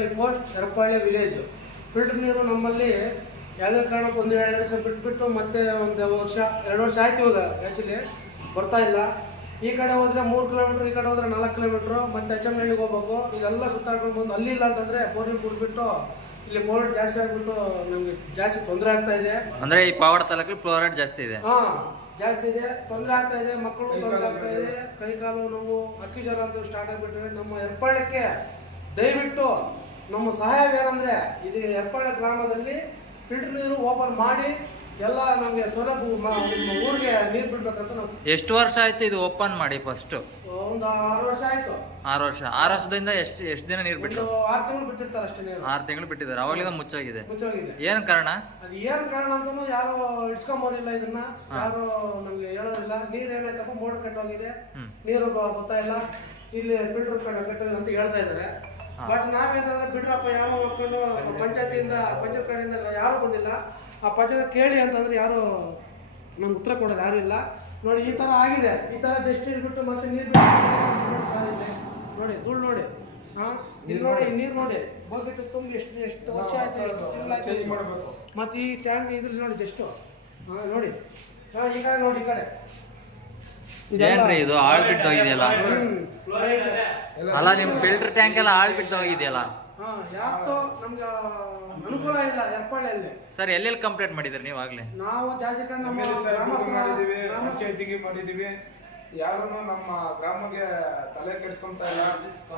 ಕುಂಡಳ್ಳಿ post ಎರಪಾಳ್ಯ village. Filter ನೀರು ನಮ್ಮಲ್ಲಿ ಯಾವುದೇ ಕಾರಣಕ್ಕೂ 1-2 ವರ್ಷ ಬಿಟ್ಬಿಟ್ಟು ಮತ್ತೆ ಒಂದು ವರ್ಷ 2 ವರ್ಷ ಆಯ್ತು ಇವಾಗ ಆ್ಯಕ್ಚುಲಿ ಬರ್ತಾ ಇಲ್ಲ. ಈ ಕಡೆ ಹೋದರೆ 3 ಕಿಲೋಮೀಟ್ರ್, ಈ ಕಡೆ ಹೋದರೆ 4 ಕಿಲೋಮೀಟ್ರು, ಮತ್ತು ಎಚ್.ಎಮ್.ಹಳ್ಳಿಗೆ ಹೋಗ್ಬೇಕು. ಇದೆಲ್ಲ ಸುತ್ತಾಡ್ಕೊಂಡು ಬಂದು ಅಲ್ಲಿ ಇಲ್ಲ ಅಂತಂದರೆ ಬೋರ್ನಿಂಗ್ ಕುಡ್ಬಿಟ್ಟು ಇಲ್ಲಿ ಫ್ಲೋರೈಡ್ ಜಾಸ್ತಿ ಆಗಿಬಿಟ್ಟು ನಮಗೆ ಜಾಸ್ತಿ ತೊಂದರೆ ಆಗ್ತಾ ಇದೆ. ಅಂದರೆ ಈ ಪಾವಡ ತಾಲೂಕಲ್ಲಿ ಫ್ಲೋರೈಡ್ ಜಾಸ್ತಿ ಇದೆ. ಜಾಸ್ತಿ ಇದೆ, ತೊಂದರೆ ಆಗ್ತಾ ಇದೆ, ಮಕ್ಕಳು ತೊಂದರೆ ಆಗ್ತಾ ಇದೆ, ಕೈ ಕಾಲು ನೋವು, ಅಕ್ಕಿ ಜ್ವರ ಅಂತ ಸ್ಟಾರ್ಟ್ ಆಗಿಬಿಟ್ಟಿವೆ. ನಮ್ಮ ಹೆರ್ಪಾಳ್ಯಕ್ಕೆ ದಯವಿಟ್ಟು ನಮ್ಮ ಸಹಾಯ ಏನಂದರೆ ಇದು ಹೆರ್ಪಾಳ್ಯ ಗ್ರಾಮದಲ್ಲಿ ಫಿಲ್ಟರ್ ನೀರು ಓಪನ್ ಮಾಡಿ ಎಲ್ಲ ನಮಗೆ ಸೌಲಭ್ಯ ನಿಮ್ಮ ಊರಿಗೆ ನೀರು ಬಿಡ್ಬೇಕಂತ ನಾವು. ಎಷ್ಟು ವರ್ಷ ಆಯ್ತು ಇದು ಓಪನ್ ಮಾಡಿ? ಫಸ್ಟ್ ಒಂದು 6 ವರ್ಷ ಆಯ್ತು. 6 ವರ್ಷ. 6 ವರ್ಷದಿಂದ ಎಷ್ಟು ದಿನ ನೀರು ಬಿಟ್ಟು? 6 ತಿಂಗಳು ಬಿಟ್ಟಿರ್ತಾರೆ ಅಷ್ಟೇ ನೀರು. 6 ತಿಂಗಳು ಬಿಟ್ಟಿದ್ದಾರೆ. ಅವಾಗಲಿಂದ ಮುಚ್ಚೋಗಿದೆ. ಏನು ಕಾರಣ? ಅದು ಏನು ಕಾರಣ ಅಂತನೂ ಯಾರು ಇಡ್ಸ್ಕೊಂಬೋದಿಲ್ಲ, ಇದನ್ನ ಯಾರು ನಮ್ಗೆ ಹೇಳೋದಿಲ್ಲ. ನೀರು ಏನಾಯ್ತಪ್ಪ ಮೋಟರ್ ಕಟ್ಟೋಗಿದೆ, ನೀರು ಬರ್ತಾ ಇಲ್ಲ, ಇಲ್ಲಿ ಫಿಲ್ಟರ್ ಕಟ್ಟೋದು ಅಂತ ಹೇಳ್ತಾ ಇದ್ದಾರೆ. ಬಟ್ ನಾವೇನಂದ್ರೆ ಬಿಡ್ರಪ್ಪ, ಯಾವ ಹೋಗ್ಕೊಂಡು ಪಂಚಾಯತ್ ಕಡೆಯಿಂದ ಯಾರು ಬಂದಿಲ್ಲ. ಆ ಪಂಚಾಯತ್ ಕೇಳಿ ಅಂತಂದ್ರೆ ಯಾರು ನಮ್ಗೆ ಉತ್ತರ ಕೊಡೋದು ಯಾರು ಇಲ್ಲ. ನೋಡಿ ಈ ಥರ ಆಗಿದೆ, ಈ ಥರ ಜಸ್ಟ್ ಬಿಟ್ಟು ಮತ್ತೆ ನೀರು ನೋಡಿ, ಧೂಳು ನೋಡಿ, ಇದು ನೋಡಿ, ನೀರು ನೋಡಿ, ಹೋಗಿತ್ತು ತುಂಬಿ ಎಷ್ಟು ವರ್ಷ ಆಯ್ತು. ಮತ್ತೆ ಈ ಟ್ಯಾಂಕ್ ಇದ್ರಲ್ಲಿ ನೋಡಿ ಜಸ್ಟ್ ನೋಡಿ, ಈ ಕಡೆ ನೋಡಿ, ಈ ಕಡೆ ಏನ್ರಿ ಇದು ಆಳ್ ಬಿಟ್ಟು ಹೋಗಿದೆಯಲ್ಲ? ಅಲ್ಲ, ನಿಮ್ ಫಿಲ್ಟರ್ ಟ್ಯಾಂಕ್ ಎಲ್ಲ ಆಳ್ ಬಿಟ್ಟು ಹೋಗಿದೆಯಲ್ಲ? ಯಾಕೋ ನಮ್ಗೆ ಅನುಕೂಲ ಇಲ್ಲ ಹೆರ್ಪಾಳ್ಯಲ್ಲಿ. ಸರ್, ಎಲ್ಲೆಲ್ಲಿ ಕಂಪ್ಲೇಂಟ್ ಮಾಡಿದ್ರಿ ನೀವು ಆಗ್ಲೇ? ನಾವು ಜಾಸ್ತಿ ಕಡೆ ನಮ್ಮ ಪಂಚಾಯತಿಗೆ ಮಾಡಿದೀವಿ. ಯಾರು ನಮ್ಮ ಗ್ರಾಮಕ್ಕೆ ತಲೆ ಕೆಡಿಸ್ಕೊಂತ ಇಲ್ಲ.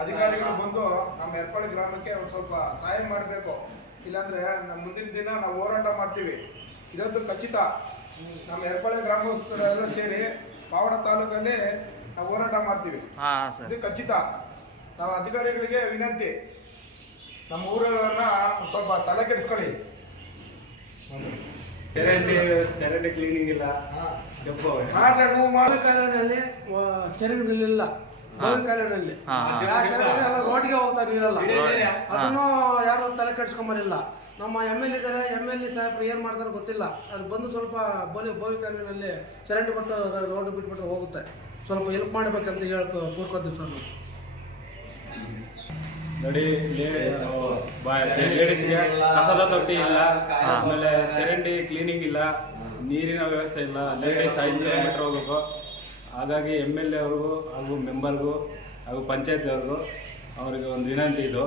ಅಧಿಕಾರಿಗಳು ಬಂದು ನಮ್ಮ ಹೆರ್ಪಾಳ್ಯ ಗ್ರಾಮಕ್ಕೆ ಒಂದು ಸ್ವಲ್ಪ ಸಹಾಯ ಮಾಡಬೇಕು. ಇಲ್ಲಾಂದ್ರೆ ನಮ್ಮ ಮುಂದಿನ ದಿನ ನಾವು ಹೋರಾಟ ಮಾಡ್ತೀವಿ. ಇದಂತೂ ಖಚಿತ. ನಮ್ಮ ಹೆರ್ಪಾಳ್ಯ ಗ್ರಾಮಸ್ಥರೆಲ್ಲ ಸೇರಿ ಪಾವಡ ತಾಲೂಕಲ್ಲಿ ನಾವು ಹೋರಾಟ ಮಾಡ್ತೀವಿ. ಇದು ಖಚಿತ. ನಾವು ಅಧಿಕಾರಿಗಳಿಗೆ ವಿನಂತಿ, ನಮ್ಮ ಊರನ್ನ ಸ್ವಲ್ಪ ತಲೆ ಕೆಡಿಸ್ಕೊಳ್ಳಿ. ಚರಂಡಿ ಕ್ಲೀನಿಂಗ್ ಇಲ್ಲ, ಕಾಲೋನಿಯಲ್ಲಿ ಚರಂಡಿಗಳಿಲ್ಲ, ಕಾಲೋನಿಯಲ್ಲಿ ರೋಡ್ಗೆ ಹೋಗ್ತಾ ನೀರಲ್ಲ. ಅದನ್ನು ಯಾರು ತಲೆ ಕೆಡಿಸ್ಕೊಂಬರಿಲ್ಲ. ನಮ್ಮ ಎಮ್.ಎಲ್.ಎ ಇದ್ದಾರೆ, ಎಮ್.ಎಲ್.ಎ ಸಾಹೇಬ್ರು ಏನು ಮಾಡ್ತಾರೆ ಗೊತ್ತಿಲ್ಲ. ಅದು ಬಂದು ಸ್ವಲ್ಪ ಬೋವಿ ಕಾಲೋನಿಯಲ್ಲಿ ಚರಂಡಿ ಬಿಟ್ಟು ರೋಡ್ ಬಿಟ್ಬಿಟ್ಟು ಹೋಗುತ್ತೆ. ಸ್ವಲ್ಪ ಹೆಲ್ಪ್ ಮಾಡ್ಬೇಕಂತ ಕೂರ್ಕೊತೀವಿ ಸರ್ ನಾವು. ನೋಡಿ, ಲೇಡೀಸ್ಗೆ ಕಸದ ತೊಟ್ಟಿ ಇಲ್ಲ, ಆಮೇಲೆ ಚರಂಡಿ ಕ್ಲೀನಿಂಗ್ ಇಲ್ಲ, ನೀರಿನ ವ್ಯವಸ್ಥೆ ಇಲ್ಲ. ಲೇಡೀಸ್ 5 ಕಿಲೋಮೀಟರ್ ಹೋಗ್ಬೇಕು. ಹಾಗಾಗಿ ಎಮ್.ಎಲ್.ಎ ಅವ್ರಿಗೂ ಹಾಗೂ ಮೆಂಬರ್ಗೂ ಹಾಗೂ ಪಂಚಾಯತ್ ಅವ್ರಿಗೂ ಅವರಿಗೆ ಒಂದು ವಿನಂತಿ ಇದು.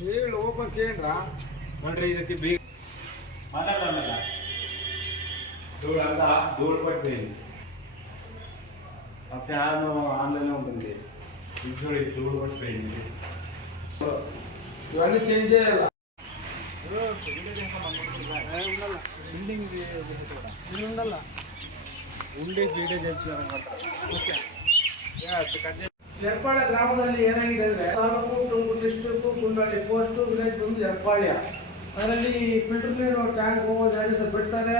ನೀರು ಓಪನ್ చేయండిరా. ನೋಡ್ರಿ, ಇದಕ್ಕೆ ಬೀಗ ధూళ అంతా ధూళ పట్టిపోయింది. ఆ ఫ్యాన్ ఆన్లోనే ఉంటుంది. ఇది చూడు, ధూళ పట్టిపోయింది. ఇవన్నీ చేంజ్ చేయాలి. ఉండే వీడియో చేయించారనమాట. ಹೆರ್ಪಾಳ್ಯ ಗ್ರಾಮದಲ್ಲಿ ಏನಾಗಿದೆ ಅಂದರೆ taluk, Tumakuru district, Kundalli post, village ಬಂದು ಹೆರ್ಪಾಳ್ಯ. ಅದರಲ್ಲಿ ಫಿಲ್ಟರ್ ನೀರು ಟ್ಯಾಂಕು ಬಿಡ್ತಾರೆ.